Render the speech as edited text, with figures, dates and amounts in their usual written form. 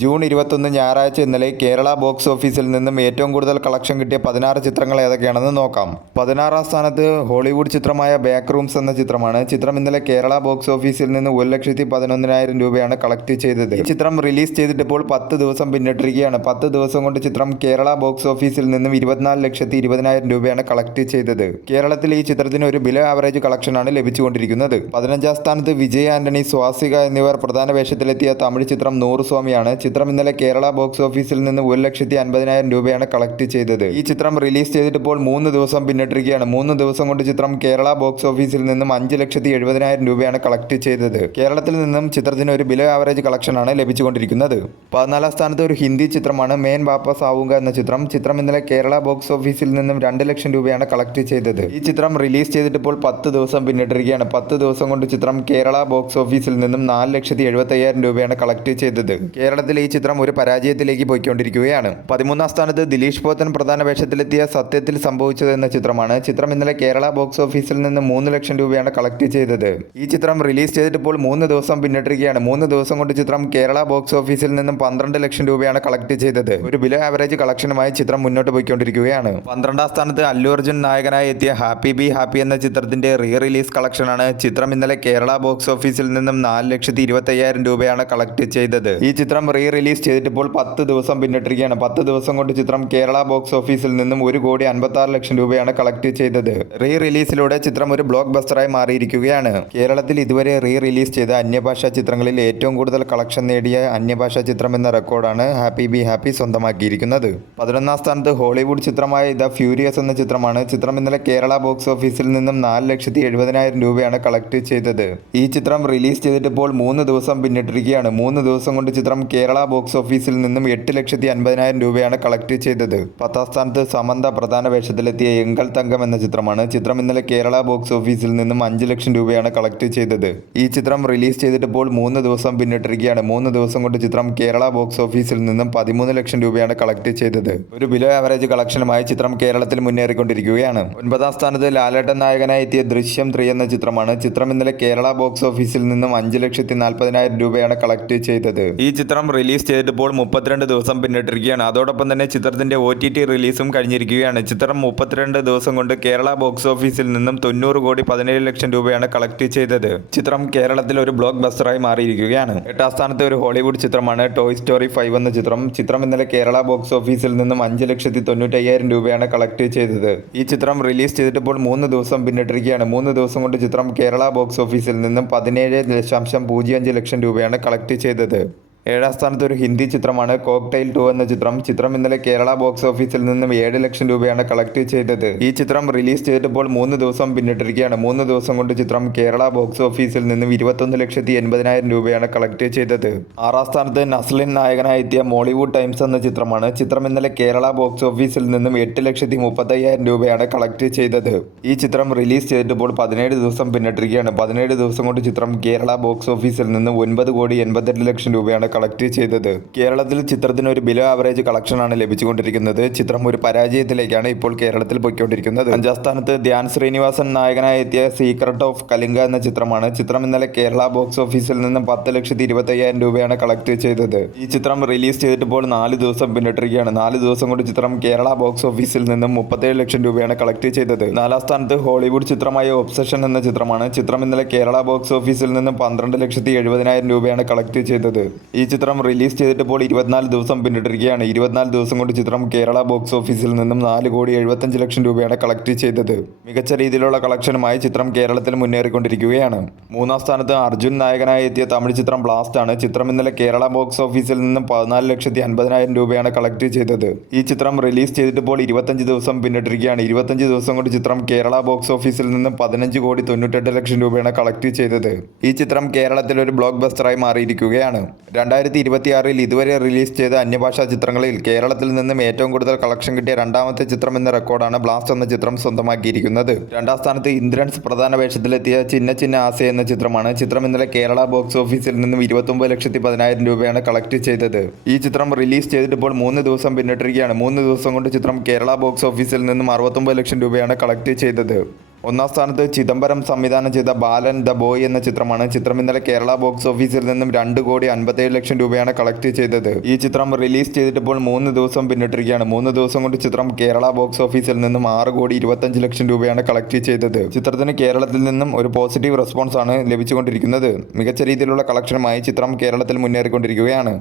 June 21 ഞായറാഴ്ച ഇന്നലെ Kerala box ഓഫീസിൽ നിന്നും ഏറ്റവും കൂടുതൽ കളക്ഷൻ കിട്ടിയ 16 ചിത്രങ്ങൾ ഏതൊക്കെയാണെന്ന് നോക്കാം. 16ാം സ്ഥാനത്ത് ഹോളിവുഡ് ചിത്രമായ ബാക്ക് റൂംസ് എന്ന ചിത്രമാണ്. ചിത്രം ഇന്നലെ കേരള ബോക്സ് ഓഫീസിൽ നിന്ന് 1,11,000 രൂപയാണ് കളക്ട് ചെയ്തത്. ഈ ചിത്രം റിലീസ് ചെയ്തിട്ടിപ്പോൾ 10 ദിവസം പിന്നിട്ടിരിക്കുകയാണ്. 10 ദിവസം കൊണ്ട് ചിത്രം കേരള ബോക്സ് ഓഫീസിൽ നിന്നും 24,20,000 രൂപയാണ് കളക്ട് ചെയ്തത്. കേരളത്തിൽ ഈ ചിത്രത്തിന് ഒരു ബിലോ ആവറേജ് കളക്ഷനാണ് ലഭിച്ചുകൊണ്ടിരിക്കുന്നത്. 15ാം സ്ഥാനത്ത് വിജയ് ആന്റണി, സ്വാസിക എന്നിവർ പ്രധാന വേഷത്തിലെത്തിയ തമിഴ് ചിത്രം 100 സ്വാമിയാണ്. ചിത്രം ഇന്നലെ കേരള ബോക്സ് ഓഫീസിൽ നിന്ന് 1,50,000 രൂപയാണ് കളക്ട് ചെയ്തത്. ഈ ചിത്രം റിലീസ് ചെയ്തിട്ടിപ്പോൾ 3 ദിവസം പിന്നിട്ടിരിക്കുകയാണ്. 3 ദിവസം കൊണ്ട് ചിത്രം കേരള ബോക്സ് ഓഫീസിൽ നിന്നും 5,70,000 രൂപയാണ് കളക്ട് ചെയ്തത്. കേരളത്തിൽ നിന്നും ചിത്രത്തിന് ഒരു ബിലോ ആവറേജ് കളക്ഷനാണ് ലഭിച്ചുകൊണ്ടിരിക്കുന്നത്. 14ാം സ്ഥാനത്ത് ഒരു ഹിന്ദി ചിത്രമാണ് മേൻ വാപ്പസ് ആവുക എന്ന ചിത്രം. ചിത്രം ഇന്നലെ കേരള ബോക്സ് ഓഫീസിൽ നിന്നും 2 ലക്ഷം രൂപയാണ് കളക്ട് ചെയ്തത്. ഈ ചിത്രം റിലീസ് ചെയ്തിട്ടിപ്പോൾ 10 ദിവസം പിന്നിട്ടിരിക്കുകയാണ്. 10 ദിവസം കൊണ്ട് ചിത്രം കേരള ബോക്സ് ഓഫീസിൽ നിന്നും 4,70,000 രൂപയാണ് കളക്ട് ചെയ്തത്. കേരളത്തിൽ ഈ ചിത്രം ഒരു പരാജയത്തിലേക്ക് പോയിക്കൊണ്ടിരിക്കുകയാണ്. 13ാം സ്ഥാനത്ത് ദിലീഷ് പോത്തൻ പ്രധാന വേഷത്തിലെത്തിയ സത്യത്തിൽ സംഭവിച്ചത് എന്ന ചിത്രമാണ്. ചിത്രം ഇന്നലെ കേരള ബോക്സ് ഓഫീസിൽ നിന്ന് 3 ലക്ഷം രൂപയാണ് കളക്ട് ചെയ്തത്. ഈ ചിത്രം റിലീസ് ചെയ്തിട്ടിപ്പോൾ 3 ദിവസം പിന്നിട്ടിരിക്കുകയാണ്. 3 ദിവസം കൊണ്ട് ചിത്രം കേരള ബോക്സ് ഓഫീസിൽ നിന്നും 12 ലക്ഷം രൂപയാണ് കളക്ട് ചെയ്തത്. ഒരു ബിലോ ആവറേജ് കളക്ഷനുമായി ചിത്രം മുന്നോട്ട് പോയിക്കൊണ്ടിരിക്കുകയാണ്. 12ാം സ്ഥാനത്ത് അല്ലു അർജുൻ നായകനായി എത്തിയ ഹാപ്പി ബി ഹാപ്പി എന്ന ചിത്രത്തിന്റെ റീ റിലീസ് കളക്ഷനാണ്. ചിത്രം ഇന്നലെ കേരള ബോക്സ് ഓഫീസിൽ നിന്നും 4,20,000 രൂപയാണ് കളക്ട് ചെയ്തത്. ഈ ചിത്രം റീ റിലീസ് ചെയ്തിട്ടിപ്പോൾ 10 ദിവസം പിന്നിട്ടിരിക്കുകയാണ്. 10 ദിവസം കൊണ്ട് ചിത്രം കേരള ബോക്സ് ഓഫീസിൽ നിന്നും 1,56,00,000 രൂപയാണ് കളക്ട് ചെയ്തത്. റീ റിലീസിലൂടെ ചിത്രം ഒരു ബ്ലോക്ക് ബസ്റ്ററായി മാറിയിരിക്കുകയാണ്. കേരളത്തിൽ ഇതുവരെ റീ റിലീസ് ചെയ്ത അന്യഭാഷാ ചിത്രങ്ങളിൽ ഏറ്റവും കൂടുതൽ കളക്ഷൻ നേടിയ അന്യഭാഷാ ചിത്രം എന്ന റെക്കോർഡാണ് ഹാപ്പി ബി ഹാപ്പി സ്വന്തമാക്കിയിരിക്കുന്നത്. 11ാം സ്ഥാനത്ത് ഹോളിവുഡ് ചിത്രമായ ദ ഫ്യൂരിയസ് എന്ന ചിത്രമാണ്. ചിത്രം ഇന്നലെ കേരള ബോക്സ് ഓഫീസിൽ നിന്നും 4,70,000 രൂപയാണ് കളക്ട് ചെയ്തത്. ഈ ചിത്രം റിലീസ് ചെയ്തിട്ടിപ്പോൾ 3 ദിവസം പിന്നിട്ടിരിക്കുകയാണ്. 3 ദിവസം കൊണ്ട് ചിത്രം കേരള ബോക്സ് ഓഫീസിൽ നിന്നും 8,50,000 രൂപയാണ് കളക്ട് ചെയ്തത്. 10ാം സ്ഥാനത്ത് സമന്ത പ്രധാന വേഷത്തിലെത്തിയ എങ്കൽ തങ്കം എന്ന ചിത്രമാണ്. ചിത്രം ഇന്നലെ കേരള ബോക്സ് ഓഫീസിൽ നിന്നും 5 ലക്ഷം രൂപയാണ് കളക്ട് ചെയ്തത്. ഈ ചിത്രം റിലീസ് ചെയ്തിട്ടിപ്പോൾ 3 ദിവസം പിന്നിട്ടിരിക്കുകയാണ്. 3 ദിവസം കൊണ്ട് ചിത്രം കേരള ബോക്സ് ഓഫീസിൽ നിന്നും 13 ലക്ഷം രൂപയാണ് കളക്ട് ചെയ്തത്. ഒരു ബിലോ ആവറേജ് കളക്ഷനുമായി ചിത്രം കേരളത്തിൽ മുന്നേറിക്കൊണ്ടിരിക്കുകയാണ്. 9ാം സ്ഥാനത്ത് ലാലേട്ടൻ നായകനായി എത്തിയ ദൃശ്യം 3 എന്ന ചിത്രമാണ്. ചിത്രം ഇന്നലെ കേരള ബോക്സ് ഓഫീസിൽ നിന്നും 5,40,000 രൂപയാണ് കളക്ട് ചെയ്തത്. ഈ ചിത്രം റിലീസ് ചെയ്തിട്ടിപ്പോൾ 32 ദിവസം പിന്നിട്ടിരിക്കുകയാണ്. അതോടൊപ്പം തന്നെ ചിത്രത്തിന്റെ OTT റിലീസും കഴിഞ്ഞിരിക്കുകയാണ്. ചിത്രം 32 ദിവസം കൊണ്ട് കേരള ബോക്സ് ഓഫീസിൽ നിന്നും 90,17 ലക്ഷം രൂപയാണ് കളക്ട് ചെയ്തത്. ചിത്രം കേരളത്തിൽ ഒരു ബ്ലോക്ക് ബസ്റ്ററായി മാറിയിരിക്കുകയാണ്. 8ാം സ്ഥാനത്ത് ഒരു ഹോളിവുഡ് ചിത്രമാണ് ടോയ് സ്റ്റോറി 5 എന്ന ചിത്രം. ചിത്രം ഇന്നലെ കേരള ബോക്സ് ഓഫീസിൽ നിന്നും 5,95,000 രൂപയാണ് കളക്ട് ചെയ്തത്. ഈ ചിത്രം റിലീസ് ചെയ്തിട്ടിപ്പോൾ 3 ദിവസം പിന്നിട്ടിരിക്കുകയാണ്. 3 ദിവസം കൊണ്ട് ചിത്രം കേരള ബോക്സ് ഓഫീസിൽ നിന്നും 17,05 ലക്ഷം രൂപയാണ് കളക്ട് ചെയ്തത്. 7ാം സ്ഥാനത്ത് ഒരു ഹിന്ദി ചിത്രമാണ് കോക്ടെയിൽ 2 എന്ന ചിത്രം. ചിത്രം ഇന്നലെ കേരള ബോക്സ് ഓഫീസിൽ നിന്നും 7 ലക്ഷം രൂപയാണ് കളക്ട് ചെയ്തത്. ഈ ചിത്രം റിലീസ് ചെയ്തിട്ടിപ്പോൾ 3 ദിവസം പിന്നിട്ടിരിക്കുകയാണ്. 3 ദിവസം കൊണ്ട് ചിത്രം കേരള ബോക്സ് ഓഫീസിൽ നിന്നും 21,80,000 രൂപയാണ് കളക്ട് ചെയ്തത്. 6ാം സ്ഥാനത്ത് നസ്ലിൻ നായകനായി എത്തിയ മോളിവുഡ് ടൈംസ് എന്ന ചിത്രമാണ്. ചിത്രം ഇന്നലെ കേരള ബോക്സ് ഓഫീസിൽ നിന്നും 8,30,000 രൂപയാണ് കളക്ട് ചെയ്തത്. ഈ ചിത്രം റിലീസ് ചെയ്തിട്ടിപ്പോൾ 17 ദിവസം പിന്നിട്ടിരിക്കുകയാണ്. 17 ദിവസം കൊണ്ട് ചിത്രം കേരള ബോക്സ് ഓഫീസിൽ നിന്നും 9,88,00,000 രൂപയാണ് കളക്ട് ചെയ്തത്. കേരളത്തിൽ ചിത്രത്തിന് ഒരു ബിലോ ആവറേജ് കളക്ഷനാണ് ലഭിച്ചുകൊണ്ടിരിക്കുന്നത്. ചിത്രം ഒരു പരാജയത്തിലേക്കാണ് ഇപ്പോൾ കേരളത്തിൽ പോയിക്കൊണ്ടിരിക്കുന്നത്. 5ാം സ്ഥാനത്ത് ധ്യാൻ ശ്രീനിവാസൻ നായകനായി എത്തിയ സീക്രട്ട് ഓഫ് കലിംഗ എന്ന ചിത്രമാണ്. ചിത്രം ഇന്നലെ കേരള ബോക്സ് ഓഫീസിൽ നിന്നും 10,25,000 രൂപയാണ് കളക്ട് ചെയ്തത്. ഈ ചിത്രം റിലീസ് ചെയ്തിട്ടിപ്പോൾ 4 ദിവസം പിന്നിട്ടിരിക്കുകയാണ്. 4 ദിവസം കൊണ്ട് ചിത്രം കേരള ബോക്സ് ഓഫീസിൽ നിന്നും 37 ലക്ഷം രൂപയാണ് കളക്ട് ചെയ്തത്. 4ാം സ്ഥാനത്ത് ഹോളിവുഡ് ചിത്രമായ ഒബ്സഷൻ എന്ന ചിത്രമാണ്. ചിത്രം ഇന്നലെ കേരള ബോക്സ് ഓഫീസിൽ നിന്നും 12,70,000 രൂപയാണ് കളക്ട് ചെയ്തത്. ഈ ചിത്രം റിലീസ് ചെയ്തിട്ടിപ്പോൾ 24 ദിവസം പിന്നിട്ടിരിക്കുകയാണ്. 24 ദിവസം കൊണ്ട് ചിത്രം കേരള ബോക്സ് ഓഫീസിൽ നിന്നും 4,75,00,000 രൂപയാണ് കളക്ട് ചെയ്തത്. മികച്ച രീതിയിലുള്ള കളക്ഷനുമായി ചിത്രം കേരളത്തിൽ മുന്നേറിക്കൊണ്ടിരിക്കുകയാണ്. 3ാം സ്ഥാനത്ത് അർജുൻ നായകനായി എത്തിയ തമിഴ് ചിത്രം ബ്ലാസ്റ്റ് ആണ്. ചിത്രം ഇന്നലെ കേരള ബോക്സ് ഓഫീസിൽ നിന്നും 14,50,000 രൂപയാണ് കളക്ട് ചെയ്തത്. ഈ ചിത്രം റിലീസ് ചെയ്തിട്ടിപ്പോൾ 25 ദിവസം പിന്നിട്ടിരിക്കുകയാണ്. 25 ദിവസം കൊണ്ട് ചിത്രം കേരള ബോക്സ് ഓഫീസിൽ നിന്നും 15,98,00,000 രൂപയാണ് കളക്ട് ചെയ്തത്. ഈ ചിത്രം കേരളത്തിൽ ഒരു ബ്ലോക്ക് ബസ്റ്ററായി മാറിയിരിക്കുകയാണ്. 2026 ഇതുവരെ റിലീസ് ചെയ്ത അന്യഭാഷാ ചിത്രങ്ങളിൽ കേരളത്തിൽ നിന്നും ഏറ്റവും കൂടുതൽ കളക്ഷൻ കിട്ടിയ രണ്ടാമത്തെ ചിത്രം എന്ന റെക്കോർഡാണ് ബ്ലാസ്റ്റ് എന്ന ചിത്രം സ്വന്തമാക്കിയിരിക്കുന്നത്. 2ാം സ്ഥാനത്ത് ഇന്ദ്രൻസ് പ്രധാന വേഷത്തിലെത്തിയ ചിന്ന ചിന്ന ആസെ എന്ന ചിത്രമാണ്. ചിത്രം ഇന്നലെ കേരള ബോക്സ് ഓഫീസിൽ നിന്നും 29,10,000 രൂപയാണ് കളക്ട് ചെയ്തത്. ഈ ചിത്രം റിലീസ് ചെയ്തിട്ടിപ്പോൾ 3 ദിവസം പിന്നിട്ടിരിക്കുകയാണ്. 3 ദിവസം കൊണ്ട് ചിത്രം കേരള ബോക്സ് ഓഫീസിൽ നിന്നും 69 ലക്ഷം രൂപയാണ് കളക്ട് ചെയ്തത്. ഒന്നാം സ്ഥാനത്ത് ചിദംബരം സംവിധാനം ചെയ്ത ബാലൻ ദ ബോയ് എന്ന ചിത്രമാണ്. ചിത്രം ഇന്നലെ കേരള ബോക്സ് ഓഫീസിൽ നിന്നും 2,57,00,000 രൂപയാണ് കളക്ട് ചെയ്തത്. ഈ ചിത്രം റിലീസ് ചെയ്തിട്ടിപ്പോൾ 3 ദിവസം പിന്നിട്ടിരിക്കുകയാണ്. 3 ദിവസം കൊണ്ട് ചിത്രം കേരള ബോക്സ് ഓഫീസിൽ നിന്നും 6,25,00,000 രൂപയാണ് കളക്ട് ചെയ്തത്. ചിത്രത്തിന് കേരളത്തിൽ നിന്നും ഒരു പോസിറ്റീവ് റെസ്പോൺസ് ആണ് ലഭിച്ചുകൊണ്ടിരിക്കുന്നത്. മികച്ച രീതിയിലുള്ള കളക്ഷനുമായി ചിത്രം കേരളത്തിൽ മുന്നേറിക്കൊണ്ടിരിക്കുകയാണ്.